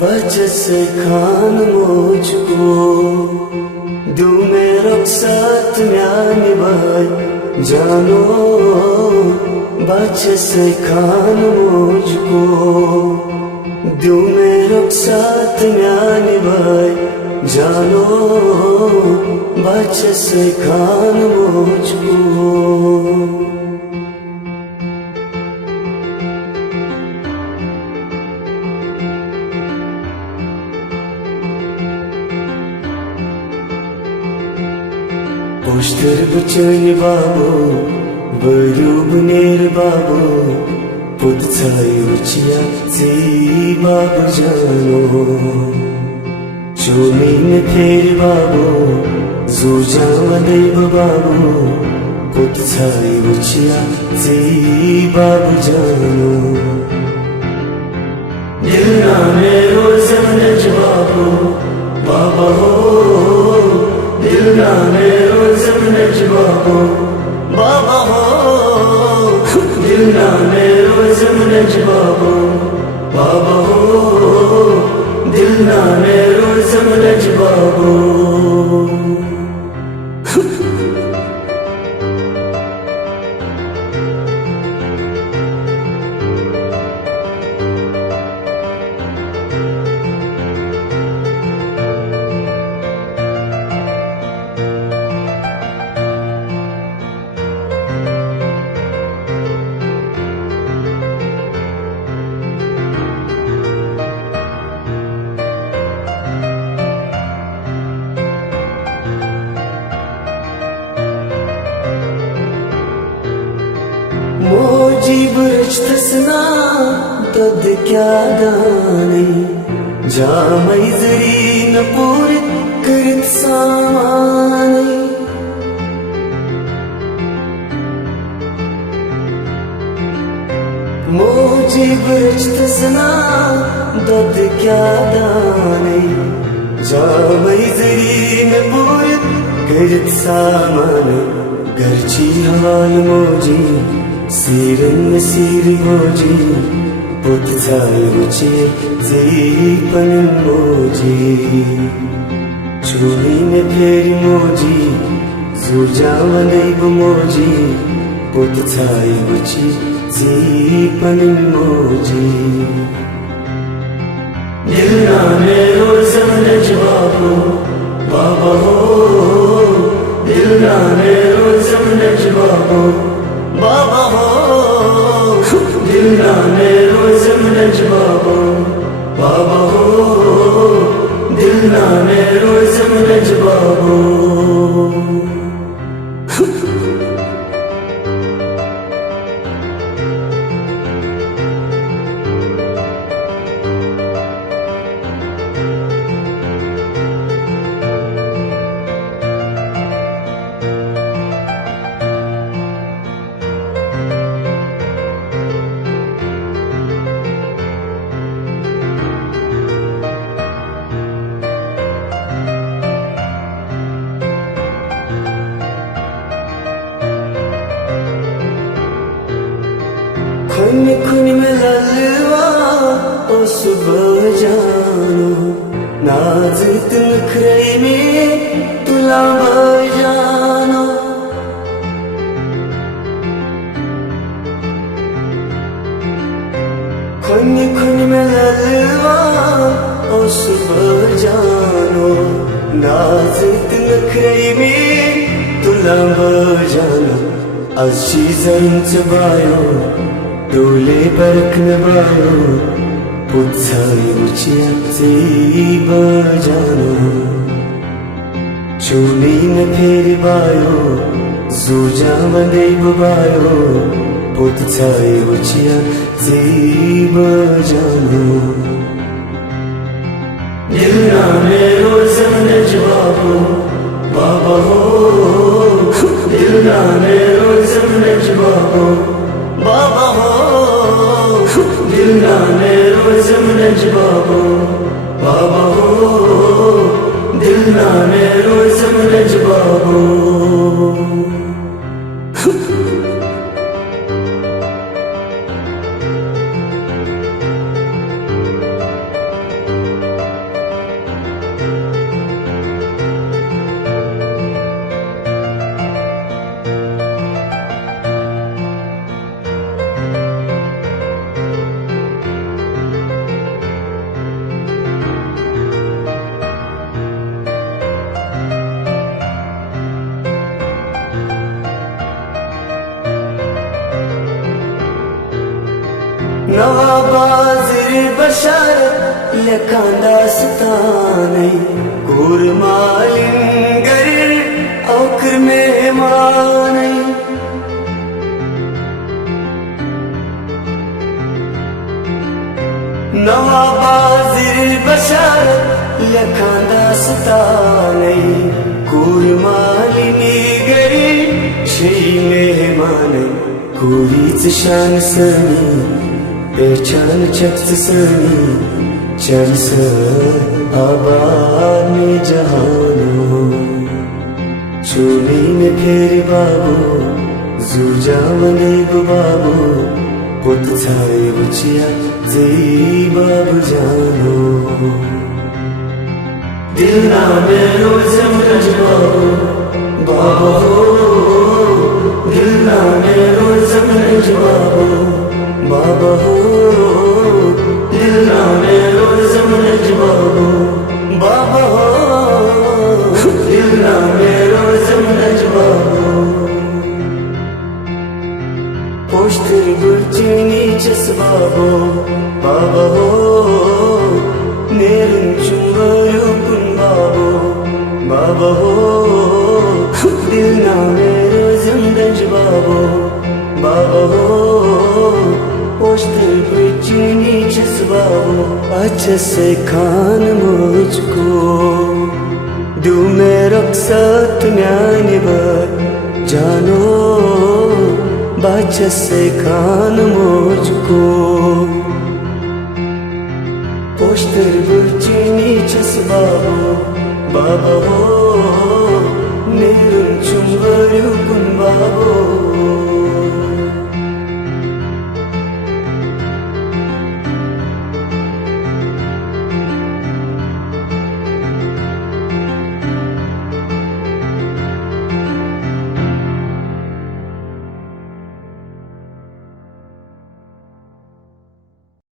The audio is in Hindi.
बचत से खान मुझको दू मेरा साथ म्यानी भाई जानो बचत से खान मुझको दू मेरा साथ म्यानी भाई जानो बचत से खान मुझको पोस्टर बचनी बाबू बरूब नेर बाबू पुत छायुचिया सी बाबू जानो चोमी में फेर बाबू जूजा देव बाबू पुत छायुचिया सी बाबू जानो दिल ना मेरो जमनज बाबू बाबा हो दिल ना मेरो जमनज बाबू बाबा हो दिल ना मेरो जमनज बाबू बाबा हो दिल ना मेरो जमनज बाबू मोजी बुरज तसना तद क्या दाने जामई जरी न पूर करत सामाने मोजी बुरज तसना तद क्या दाने जामई जरी न पूर करत सामाने घरची हवाल मोजी सिरन सिर मोजी पुत छायुची जीपन मोजी चूड़ी में फेरी मोजी जुजाव देव मोजी पुत छायुची जीपन मोजी दिल ना मेरो जमनज बाबू बाबा हो दिल ना मेरो जमनज बाबू बाबा हो दिल ना मेरो जमनज बाबू बाबा हो दिल ना मेरो जमनज बाबू खुन खुन में ललवा ओ सुबह जानो नाज़ित नखरे में तुला जानो खुन खुन में ललवा ओ सुबह जानो नाज़ित नखरे में तुला जानो अच्छी जन चबायो डोले बरख नबायो पुत छायुची जानो चूड़ी में फेर बायो जूजा देव बायो पुत छायुची जानो दिल ना मेरो जमनज बाबू बाबा हो दिल ना मेरो जमनज बाबू बाबा हो दिल ना मेरो जमनज बाबू बाबा हो दिल ना मेरो जमनज बाबू बशारत लकांदास्तानै कुरमालिन गरीर औकर मेहमानै नवाबाजिर बशारत लकांदास्तानै कुरमालिनी गरीर शे मेहमानै कुरीच शान सनी पहचान चक्स सनी चंस आबाद में जहानो चोली में फेर बाबू जुजा मनीब बाबू पुत छाए बुचिया जई बाबू जानो दिल ना मेरो समझ बाबू बाबा हो दिल ना मेरो समझ बाबू बाबा हो दिल ना मेरो समझ बाबू बाबा हो दिल ना मेरो समझ बाबू पोस्टर गुर्चनी चस बाबू बाबा हो नेरुं चुंबरू कुन बाबू बाबा हो दिल ना मेरो समझ बाबू बाबा हो पोस्टर गुर्चनी चस बाबू अच्छा से खान मुझको दू में रक्सत न्याय बर जानो बाचा से खान मुझको पोस्टर गुर्चनी चस बाबू बाबा हो नेरुं चुंबरू